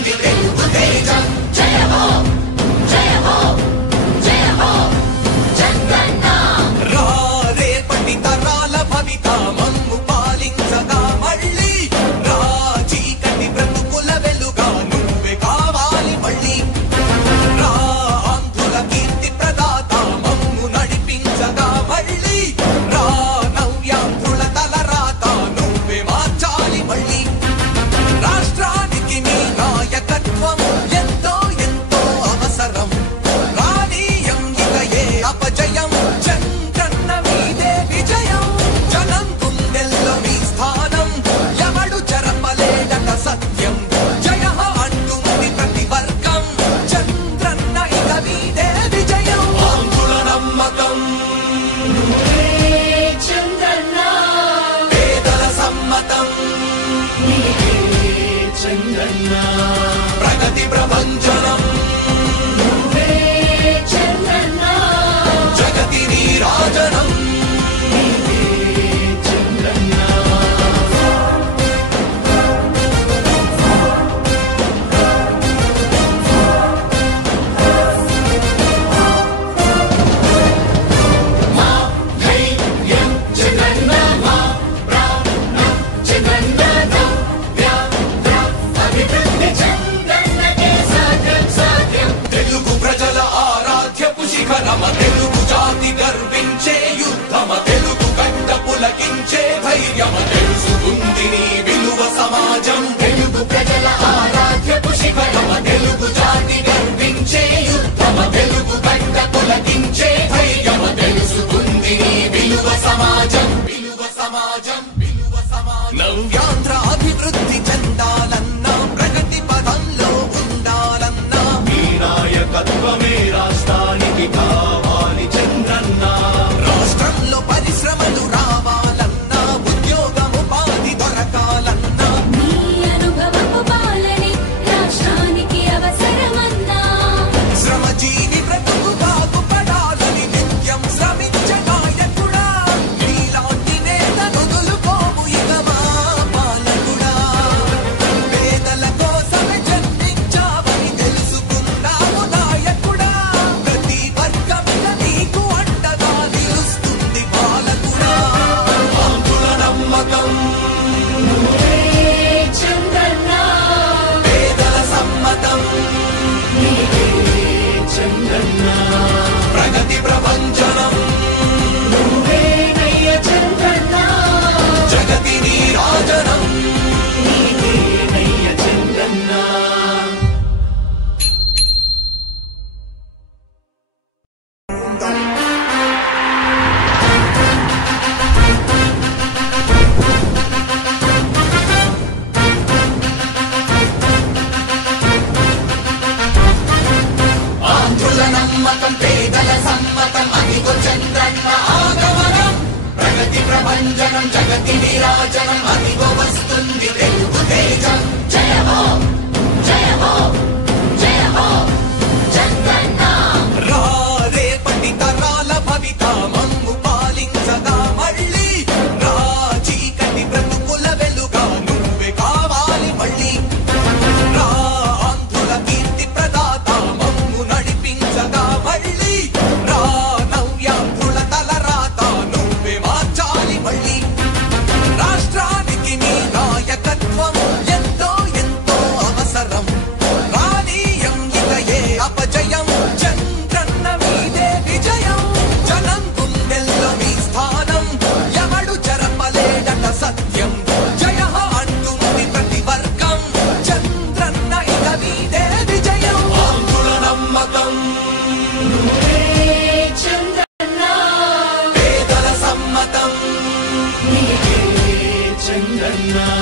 వస్తుంది తెలుగు తేజం. జయ హో జయ హో జయ హో చంద్రన్న. రా రేపటి తరాల భవిత మమ్ము పాలించగా మళ్ళీ. రా చీకటి బ్రతుకుల వెలుగా నువ్వే కావాలి మళ్ళీ. రా ఆంధ్రుల కీర్తి ప్రదాత మమ్ము నడిపించగా మళ్ళీ. రా నవ్యాంధ్రుల తలరాత నువ్వే మార్చాలి మళ్ళీ. రాష్ట్రానికి నీ నాయకత్వం ఎంతో ఎంతో అవసరం. రానీయం ఇక ఏ అపజయం. చంద్రన్న మీదే విజయం. జనం గుండెల్లో మీ స్థానం ఎవడు చెరపలేడట సత్యం. జయ హో అంటుంది ప్రతి వర్గం. చంద్రన్న ఇక మీదే విజయం. ఆంధ్రుల నమ్మకం చంద్రన్న. పేదల సమ్మతం చంద్రన్న. ప్రగతి ప్రభంజనం చంద్రన్న. జగతి నీరాజనం చంద్రన్న. మా ధైర్యం చంద్రన్న. మా ప్రాణం చంద్రన్న. అభివృద్ధి చంద్రన్నకే సాధ్యం సాధ్యం. తెలుగు ప్రజల ఆరాధ్యపు శిఖరమ. తెలుగు జాతి గర్వించే యుద్ధమ. తెలుగు గడ్డ పులకించే ధైర్యమ. తెలుసుకుంది నీ విలువ సమాజం. తెలుగు ప్రజల ఆరాధ్యపు శిఖరమ. తెలుగు జాతి గర్వించే యుద్ధమ. తెలుగు గడ్డ పులకించే ధైర్యమ. తెలుసుకుంది నీ విలువ సమాజం. విలువ సమాజం విలువ సమాజం. నవ్యాంధ్ర అభివృద్ధి చెందాలన్నా. ప్రగతి పదంలో ఉండాలన్నా. మీ నాయకత్వమే రాష్ట్రానికి కావాలి చంద్రన్న. రాష్ట్రంలో పరిశ్రమలు రావాలన్నా. ఉద్యోగం ఉపాధి దొరకాలన్నా. నీ అనుభవపు పాలనే రాష్ట్రానికి అవసరమన్నా. శ్రమజీవి బ్రతుకు బాగుపడాలని నిత్యం శ్రమించే నాయకుడా. నీలాంటి నేత నొదులుకోము ఇక మా పాలకుడా. పేదల కోసమే జన్మించావని తెలుసుకున్నావు నాయకుడా. ప్రతి వర్గమిక నీకు అండగా నిలుస్తుంది పాలకుడా. ఆంధ్రుల నమ్మకం చంద్రన్న. పేదల సమ్మతం చంద్రన్న. ప్రగతి ప్రభంజనం నువ్వేనయ్య చంద్రన్న. జగతి నీరాజనం నీవేనయ్య చంద్రన్న. ఆంధ్రుల నమ్మకం పేదల సమ్మతం. అదిగో చంద్రన్న ఆగమనం. ప్రగతి ప్రభంజనం జగతి నీరాజనం. అదిగో వస్తుంది తెలుగు తేజం. జయ హో జయ హో జయ హో చంద్రన్న. రా రేపటి తరాల భవిత మమ్ము పాలించగా మళ్ళీ. రా చీకటి బ్రతుకుల వెలుగా నువ్వే కావాలి మళ్ళీ. రా ఆంధ్రుల కీర్తి ప్రదాత మమ్ము నడిపించగా మళ్ళీ. రా నవ్యాంధ్రుల తలరాత నువ్వే మార్చాలి మళ్ళీ. రాష్ట్రానికి నీ నాయకత్వం ఎంతో ఎంతో అవసరం. రానీయం ఇక ఏ అపజయం. చంద్రన్న మీదే విజయం. జనం గుండెల్లో మీ స్థానం ఎవడు చెరపలేడట సత్యం. జయ హో అంటుంది ప్రతి వర్గం. చంద్రన్న ఇక మీదే విజయం. ఆంధ్రుల నమ్మకం చంద్రన్న. పేదల సమ్మతం చంద్రన్న.